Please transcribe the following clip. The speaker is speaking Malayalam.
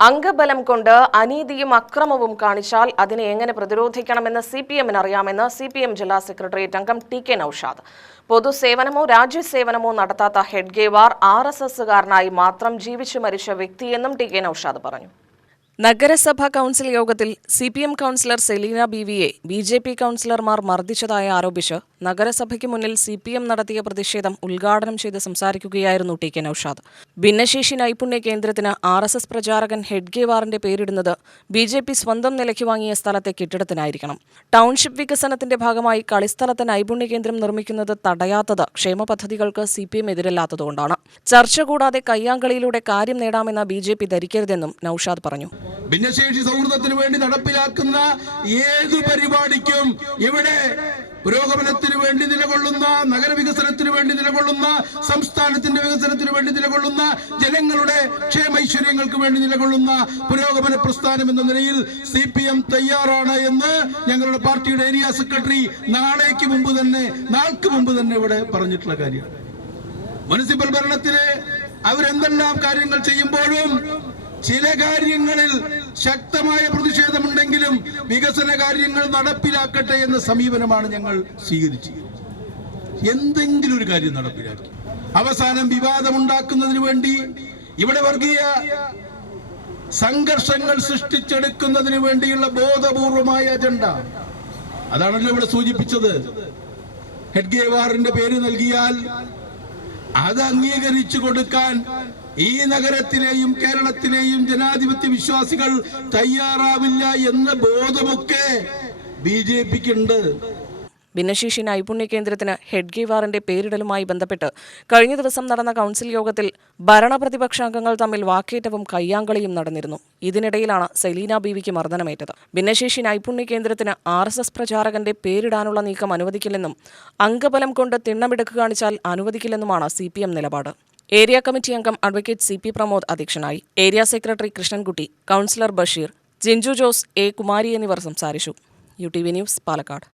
അംഗബലം കൊണ്ട് അനീതിയും അക്രമവും കാണിച്ചാൽ അതിനെ എങ്ങനെ പ്രതിരോധിക്കണമെന്ന് സി പി എമ്മിന് അറിയാമെന്ന് സി പി എം ജില്ലാ സെക്രട്ടേറിയറ്റ് അംഗം ടി കെ നൌഷാദ്. പൊതുസേവനമോ രാജ്യസേവനമോ നടത്താത്ത ഹെഡ്ഗേവാർ ആർ എസ് എസുകാരനായി മാത്രം ജീവിച്ചു മരിച്ച വ്യക്തിയെന്നും ടി കെ നൌഷാദ് പറഞ്ഞു. നഗരസഭാ കൗൺസിൽ യോഗത്തിൽ C P M councillor Seleena B വിയെ B J P കൗൺസിലർമാർ മർദ്ദിച്ചതായി ആരോപിച്ച് നഗരസഭയ്ക്ക് മുന്നിൽ സി പി എം നടത്തിയ പ്രതിഷേധം ഉദ്ഘാടനം ചെയ്ത് സംസാരിക്കുകയായിരുന്നു ടി കെ നൌഷാദ്. ഭിന്നശേഷി നൈപുണ്യ കേന്ദ്രത്തിന് ആർ എസ് എസ് പ്രചാരകൻ ഹെഡ്ഗേവാറിന്റെ പേരിടുന്നത് ബി ജെ പി സ്വന്തം നിലയ്ക്ക് വാങ്ങിയ സ്ഥലത്തെ കെട്ടിടത്തിനായിരിക്കണം. ടൗൺഷിപ്പ് വികസനത്തിന്റെ ഭാഗമായി കളിസ്ഥലത്ത് നൈപുണ്യ കേന്ദ്രം നിർമ്മിക്കുന്നത് തടയാത്തത് ക്ഷേമ പദ്ധതികൾക്ക് സി പി എം എതിരല്ലാത്തതുകൊണ്ടാണ്. ചർച്ച കൂടാതെ കയ്യാങ്കളിയിലൂടെ കാര്യം നേടാമെന്ന ബി ജെ പി ധരിക്കരുതെന്നും നൌഷാദ് പറഞ്ഞു. ഭിന്നശേഷി സൗഹൃദത്തിന് വേണ്ടി നടപ്പിലാക്കുന്ന ഏത് പരിപാടിക്കും ഇവിടെ പുരോഗമനത്തിന് വേണ്ടി നിലകൊള്ളുന്ന നഗരവികസനത്തിന് വേണ്ടി നിലകൊള്ളുന്ന സംസ്ഥാനത്തിന്റെ വികസനത്തിന് വേണ്ടി നിലകൊള്ളുന്ന ജനങ്ങളുടെ ക്ഷേമൈശ്വര്യങ്ങൾക്ക് വേണ്ടി നിലകൊള്ളുന്ന പുരോഗമന പ്രസ്ഥാനം എന്ന നിലയിൽ സി പി എം തയ്യാറാണ് എന്ന് ഞങ്ങളുടെ പാർട്ടിയുടെ ഏരിയ സെക്രട്ടറി നാളേക്ക് മുമ്പ് തന്നെ നാൾക്ക് മുമ്പ് തന്നെ ഇവിടെ പറഞ്ഞിട്ടുള്ള കാര്യമാണ്. മുനിസിപ്പൽ ഭരണത്തിന് അവരെന്തെല്ലാം കാര്യങ്ങൾ ചെയ്യുമ്പോഴും ചില കാര്യങ്ങളിൽ ശക്തമായ പ്രതിഷേധമുണ്ടെങ്കിലും വികസന കാര്യങ്ങൾ നടപ്പിലാക്കട്ടെ എന്ന സമീപനമാണ് ഞങ്ങൾ സ്വീകരിച്ചത് എന്തെങ്കിലും ഒരു കാര്യം നടപ്പിലാക്കി. അവസാനം വിവാദമുണ്ടാക്കുന്നതിന് വേണ്ടി ഇവിടെ വർഗീയ സംഘർഷങ്ങൾ സൃഷ്ടിച്ചെടുക്കുന്നതിന് വേണ്ടിയുള്ള ബോധപൂർവമായ അജണ്ട. അതാണല്ലോ ഇവിടെ സൂചിപ്പിച്ചത്. ഹെഡ്ഗേവാറിന്റെ പേര് നൽകിയാൽ അത് അംഗീകരിച്ചു കൊടുക്കാൻ ഈ നഗരത്തിലെയും കേരളത്തിലെയും ജനാധിപത്യ വിശ്വാസികൾ തയ്യാറാവില്ല എന്ന ബോധമൊക്കെ ബി ജെ പിക്ക് ഉണ്ട് ഭിന്നശേഷി നൈപുണ്യ കേന്ദ്രത്തിന് ഹെഡ്ഗേവാറിന്റെ പേരിടലുമായി ബന്ധപ്പെട്ട് കഴിഞ്ഞ ദിവസം നടന്ന കൗൺസിൽ യോഗത്തിൽ ഭരണപ്രതിപക്ഷാംഗങ്ങൾ തമ്മിൽ വാക്കേറ്റവും കയ്യാങ്കളിയും നടന്നിരുന്നു. ഇതിനിടയിലാണ് സെലീന ബീവിക്ക് മർദ്ദനമേറ്റത്. ഭിന്നശേഷി നൈപുണ്യ കേന്ദ്രത്തിന് ആർ എസ് എസ് പ്രചാരകന്റെ പേരിടാനുള്ള നീക്കം അനുവദിക്കില്ലെന്നും അംഗബലം കൊണ്ട് തിണ്ണമെടുക്ക് കാണിച്ചാൽ അനുവദിക്കില്ലെന്നുമാണ് സി നിലപാട്. ഏരിയ കമ്മിറ്റി അംഗം അഡ്വക്കേറ്റ് സി പി പ്രമോദ് അധ്യക്ഷനായി. Area secretary Krishnankutty councillor Basheer Jinchu Jose A Kumari എന്നിവർ സംസാരിച്ചു. U T V news Palakkad.